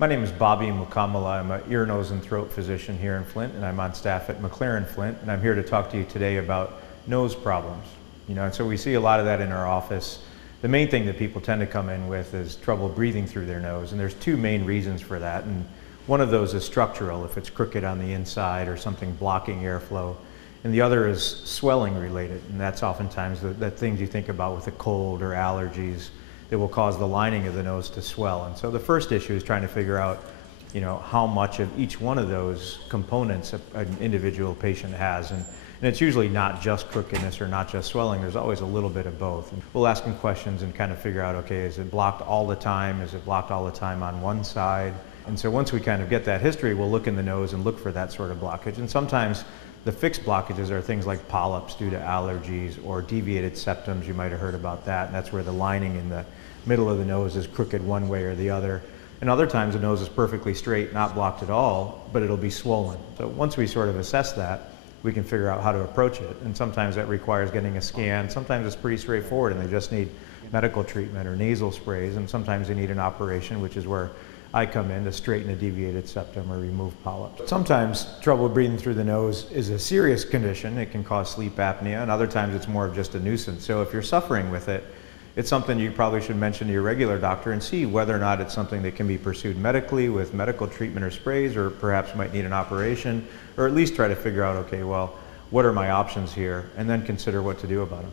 My name is Bobby Mukkamala. I'm an ear, nose, and throat physician here in Flint, and I'm on staff at McLaren Flint, and I'm here to talk to you today about nose problems. And so we see a lot of that in our office. The main thing that people tend to come in with is trouble breathing through their nose, and there's two main reasons for that. And one of those is structural, if it's crooked on the inside or something blocking airflow. And the other is swelling related, and that's oftentimes the things you think about with a cold or allergies that will cause the lining of the nose to swell. And so the first issue is trying to figure out, how much of each one of those components an individual patient has. And it's usually not just crookedness or not just swelling, there's always a little bit of both. And we'll ask them questions and kind of figure out, okay, is it blocked all the time? Is it blocked all the time on one side? And so once we kind of get that history, we'll look in the nose and look for that sort of blockage. And sometimes the fixed blockages are things like polyps due to allergies or deviated septums. You might have heard about that. And that's where the lining in the middle of the nose is crooked one way or the other. And other times the nose is perfectly straight, not blocked at all, but it'll be swollen. So once we sort of assess that, we can figure out how to approach it. And sometimes that requires getting a scan. Sometimes it's pretty straightforward and they just need medical treatment or nasal sprays. And sometimes they need an operation, which is where I come in to straighten a deviated septum or remove polyps. Sometimes trouble breathing through the nose is a serious condition. It can cause sleep apnea, and other times it's more of just a nuisance. So if you're suffering with it, it's something you probably should mention to your regular doctor and see whether or not it's something that can be pursued medically with medical treatment or sprays, or perhaps might need an operation, or at least try to figure out, okay, well, what are my options here, and then consider what to do about them.